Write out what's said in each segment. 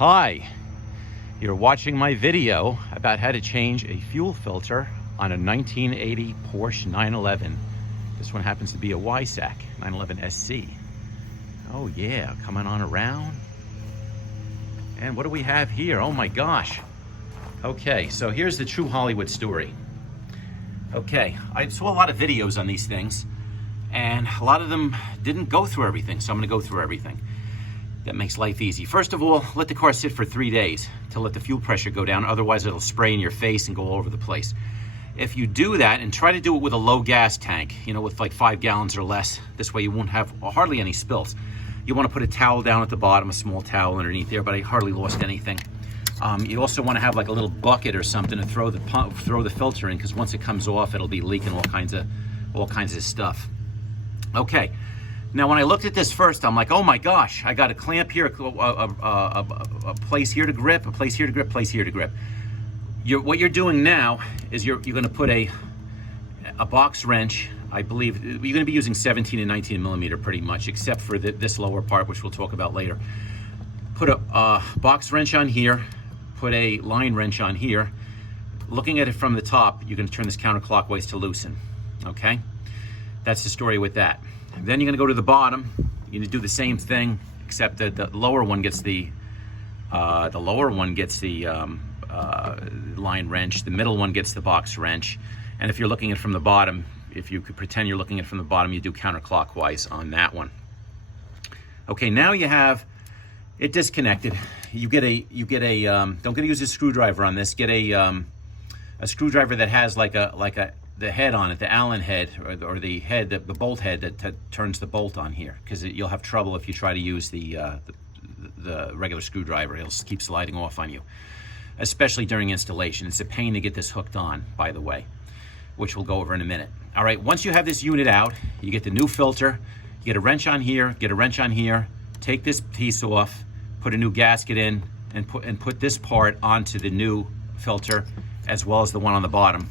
Hi, you're watching my video about how to change a fuel filter on a 1980 Porsche 911. This one happens to be a YSAC 911 SC. Oh yeah, coming on around. And what do we have here? Oh my gosh. Okay, so here's the true Hollywood story. Okay, I saw a lot of videos on these things, and a lot of them didn't go through everything, so I'm gonna go through everything. That makes life easy. First of all, let the car sit for 3 days to let the fuel pressure go down, otherwise it'll spray in your face and go all over the place. If you do that, and try to do it with a low gas tank, you know, with like 5 gallons or less, this way you won't have hardly any spills. You wanna put a towel down at the bottom, a small towel underneath there, but I hardly lost anything. You also wanna have like a little bucket or something to throw the filter in, because once it comes off, it'll be leaking all kinds of stuff. Okay. Now, when I looked at this first, I'm like, oh my gosh, I got a clamp here, a place here to grip, a place here to grip, place here to grip. What you're doing now is you're gonna put a box wrench. I believe you're gonna be using 17 and 19 millimeter pretty much, except for this lower part, which we'll talk about later. Put a box wrench on here, put a line wrench on here. Looking at it from the top, you're gonna turn this counterclockwise to loosen, okay? That's the story with that. Then you're gonna go to the bottom. You're gonna do the same thing, except that the lower one gets the line wrench. The middle one gets the box wrench. And if you're looking at it from the bottom, if you could pretend you're looking at it from the bottom, you do counterclockwise on that one. Okay, now you have it disconnected. You get a don't get to use a screwdriver on this. Get a screwdriver that has the head on it, the Allen head, or the head, the bolt head that turns the bolt on here, because you'll have trouble if you try to use the regular screwdriver. It'll keep sliding off on you, especially during installation. It's a pain to get this hooked on, by the way, which we'll go over in a minute. All right, once you have this unit out, you get the new filter, you get a wrench on here, get a wrench on here, take this piece off, put a new gasket in, and put this part onto the new filter, as well as the one on the bottom.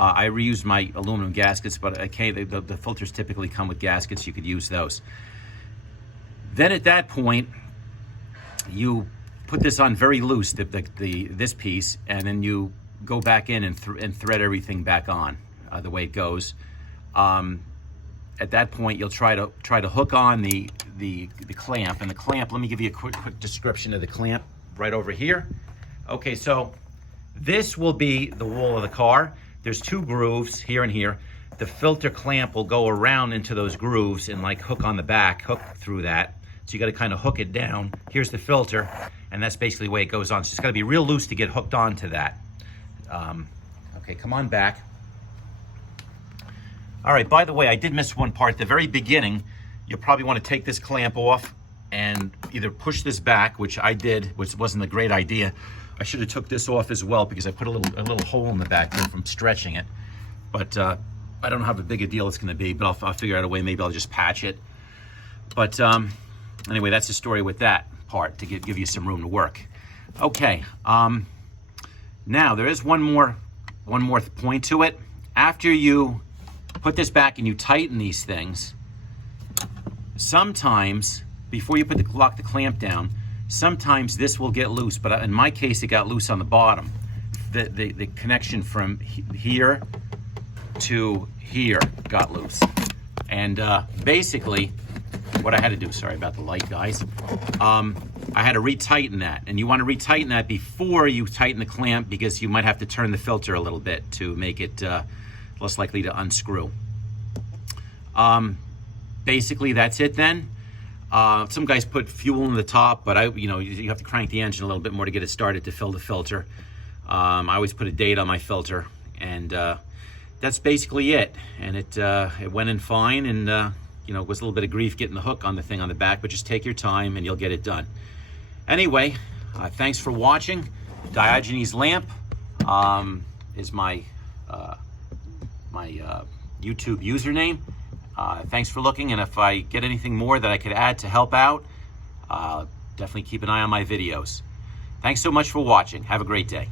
I reused my aluminum gaskets, but okay, the filters typically come with gaskets. You could use those. Then at that point, you put this on very loose, this piece, and then you go back in and thread everything back on the way it goes. At that point, you'll try to hook on the clamp, and the clamp. Let me give you a quick description of the clamp right over here. Okay, so this will be the wall of the car. There's 2 grooves here and here. The filter clamp will go around into those grooves and like hook on the back, hook through that. So you gotta kind of hook it down. Here's the filter, and that's basically the way it goes on. So it's gotta be real loose to get hooked onto that. Okay, come on back. All right, by the way, I did miss one part. At the very beginning, you'll probably wanna take this clamp off and either push this back, which I did, which wasn't a great idea. I should have took this off as well, because I put a little hole in the back there from stretching it. But I don't know how big a deal it's gonna be, but I'll figure out a way. Maybe I'll just patch it. But anyway, that's the story with that part, to give you some room to work. Okay, now there is one more point to it. After you put this back and you tighten these things, sometimes, before you lock the clamp down, sometimes this will get loose, but in my case, it got loose on the bottom. The connection from here to here got loose. And basically, what I had to do, sorry about the light, guys, I had to retighten that. And you want to retighten that before you tighten the clamp, because you might have to turn the filter a little bit to make it less likely to unscrew. Basically, that's it then. Some guys put fuel in the top, but you have to crank the engine a little bit more to get it started to fill the filter. I always put a date on my filter, and that's basically it. And it went in fine, and it was a little bit of grief getting the hook on the thing on the back, but just take your time and you'll get it done. Anyway, thanks for watching. Diogenes Lamp is my YouTube username. Thanks for looking, and if I get anything more that I could add to help out, definitely keep an eye on my videos. Thanks so much for watching. Have a great day.